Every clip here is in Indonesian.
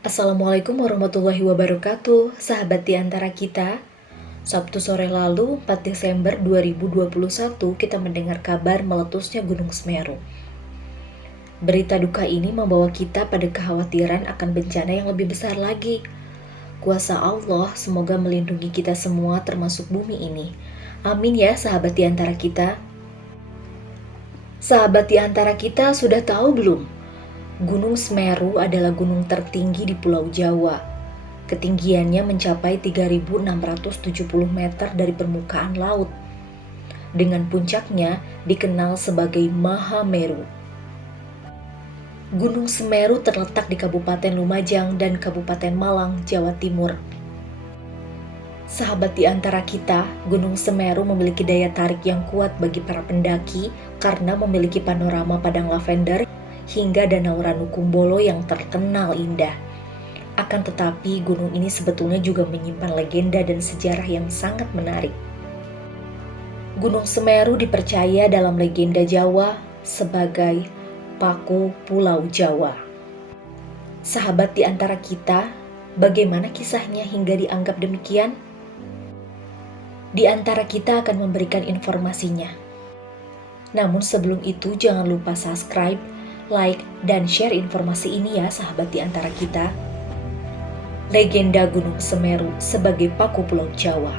Assalamualaikum warahmatullahi wabarakatuh, sahabat di antara kita. Sabtu sore lalu, 4 Desember 2021, kita mendengar kabar meletusnya Gunung Semeru. Berita duka ini membawa kita pada kekhawatiran akan bencana yang lebih besar lagi. Kuasa Allah semoga melindungi kita semua termasuk bumi ini. Amin ya sahabat di antara kita. Sahabat di antara kita sudah tahu belum? Gunung Semeru adalah gunung tertinggi di Pulau Jawa. Ketinggiannya mencapai 3.670 meter dari permukaan laut. Dengan puncaknya dikenal sebagai Mahameru. Gunung Semeru terletak di Kabupaten Lumajang dan Kabupaten Malang, Jawa Timur. Sahabat di antara kita, Gunung Semeru memiliki daya tarik yang kuat bagi para pendaki karena memiliki panorama padang lavender hingga Danau Ranukumbolo yang terkenal indah. Akan tetapi, gunung ini sebetulnya juga menyimpan legenda dan sejarah yang sangat menarik. Gunung Semeru dipercaya dalam legenda Jawa sebagai Paku Pulau Jawa. Sahabat di antara kita, bagaimana kisahnya hingga dianggap demikian? Di antara kita akan memberikan informasinya. Namun sebelum itu jangan lupa subscribe, like, dan share informasi ini ya sahabat di antara kita. Legenda Gunung Semeru sebagai Paku Pulau Jawa.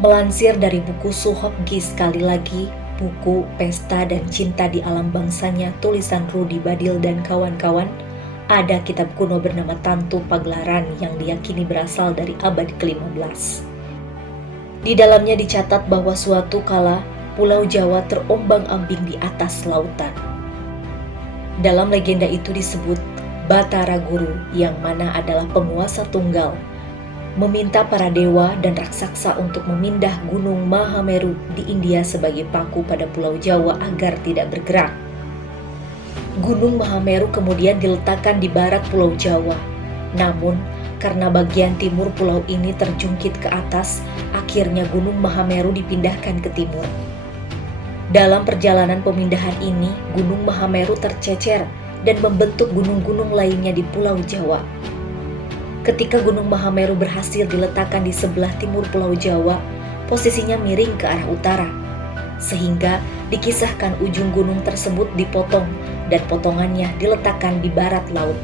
Melansir dari buku Suhokgi sekali lagi, buku Pesta dan Cinta di Alam Bangsanya tulisan Rudi Badil dan kawan-kawan, ada kitab kuno bernama Tantu Pagelaran yang diyakini berasal dari abad ke-15. Di dalamnya dicatat bahwa suatu kala Pulau Jawa terombang-ambing di atas lautan. Dalam legenda itu disebut Batara Guru yang mana adalah penguasa tunggal meminta para dewa dan raksasa untuk memindah Gunung Mahameru di India sebagai paku pada Pulau Jawa agar tidak bergerak. Gunung Mahameru kemudian diletakkan di barat Pulau Jawa. Namun, karena bagian timur pulau ini terjungkit ke atas, akhirnya Gunung Mahameru dipindahkan ke timur. Dalam perjalanan pemindahan ini, Gunung Mahameru tercecer dan membentuk gunung-gunung lainnya di Pulau Jawa. Ketika Gunung Mahameru berhasil diletakkan di sebelah timur Pulau Jawa, posisinya miring ke arah utara, sehingga dikisahkan ujung gunung tersebut dipotong dan potongannya diletakkan di barat laut.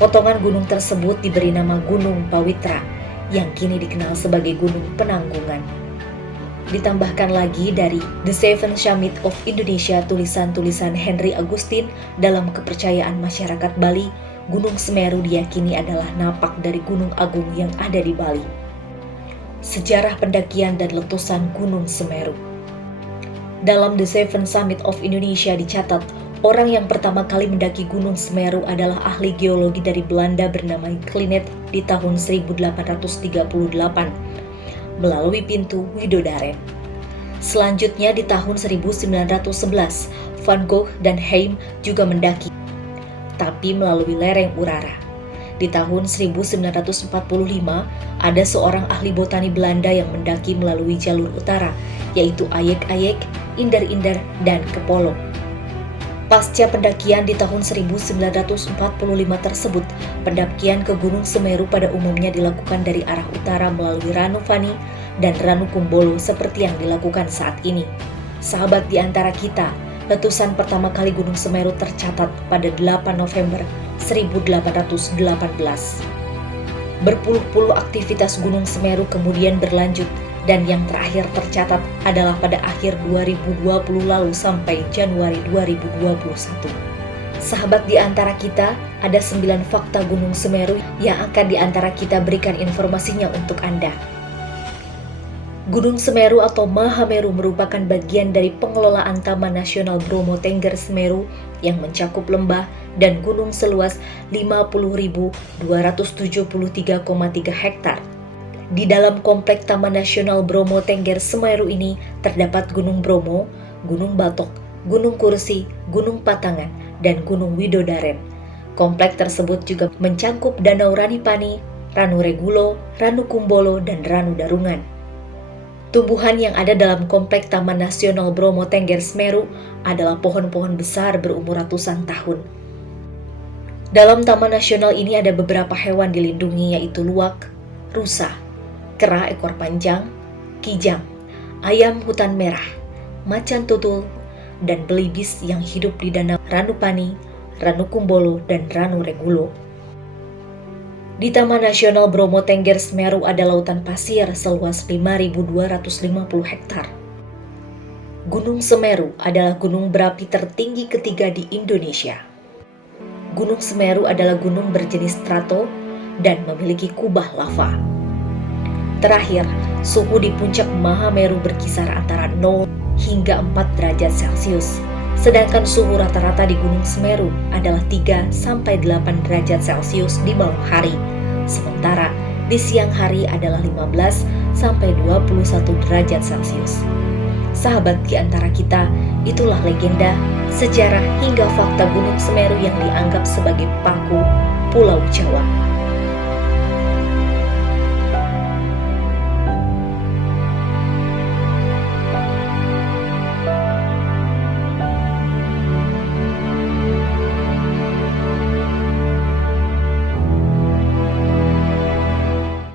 Potongan gunung tersebut diberi nama Gunung Pawitra, yang kini dikenal sebagai Gunung Penanggungan. Ditambahkan lagi dari The Seven Summit of Indonesia tulisan-tulisan Henry Agustin dalam kepercayaan masyarakat Bali, Gunung Semeru diyakini adalah napak dari Gunung Agung yang ada di Bali. Sejarah pendakian dan letusan Gunung Semeru. Dalam The Seven Summit of Indonesia dicatat, orang yang pertama kali mendaki Gunung Semeru adalah ahli geologi dari Belanda bernama Klinet di tahun 1838. Melalui pintu Widodaren. Selanjutnya di tahun 1911, Van Gogh dan Heim juga mendaki, tapi melalui lereng Urara. Di tahun 1945, ada seorang ahli botani Belanda yang mendaki melalui jalur utara, yaitu Ayek-Ayek, Inder-Inder, dan Kepolo. Pasca pendakian di tahun 1945 tersebut, pendakian ke Gunung Semeru pada umumnya dilakukan dari arah utara melalui Ranupani dan Ranukumbolo seperti yang dilakukan saat ini. Sahabat di antara kita, letusan pertama kali Gunung Semeru tercatat pada 8 November 1818. Berpuluh-puluh aktivitas Gunung Semeru kemudian berlanjut, dan yang terakhir tercatat adalah pada akhir 2020 lalu sampai Januari 2021. Sahabat di antara kita, ada 9 fakta Gunung Semeru yang akan di antara kita berikan informasinya untuk Anda. Gunung Semeru atau Mahameru merupakan bagian dari pengelolaan Taman Nasional Bromo Tengger Semeru yang mencakup lembah dan gunung seluas 50.273,3 hektar. Di dalam komplek Taman Nasional Bromo Tengger Semeru ini terdapat Gunung Bromo, Gunung Batok, Gunung Kursi, Gunung Patangan, dan Gunung Widodaren. Komplek tersebut juga mencakup Danau Ranipani, Ranu Regulo, Ranu Kumbolo, dan Ranu Darungan. Tumbuhan yang ada dalam komplek Taman Nasional Bromo Tengger Semeru adalah pohon-pohon besar berumur ratusan tahun. Dalam Taman Nasional ini ada beberapa hewan dilindungi, yaitu luwak, rusa, kera ekor panjang, kijang, ayam hutan merah, macan tutul, dan belibis yang hidup di danau Ranupani, Ranukumbolo, dan Ranu Regulo. Di Taman Nasional Bromo Tengger Semeru ada lautan pasir seluas 5.250 hektar. Gunung Semeru adalah gunung berapi tertinggi ketiga di Indonesia. Gunung Semeru adalah gunung berjenis strato dan memiliki kubah lava. Terakhir, suhu di puncak Mahameru berkisar antara 0 hingga 4 derajat Celcius. Sedangkan suhu rata-rata di Gunung Semeru adalah 3-8 derajat Celcius di malam hari. Sementara di siang hari adalah 15-21 derajat Celcius. Sahabat di antara kita, itulah legenda, sejarah hingga fakta Gunung Semeru yang dianggap sebagai paku Pulau Jawa.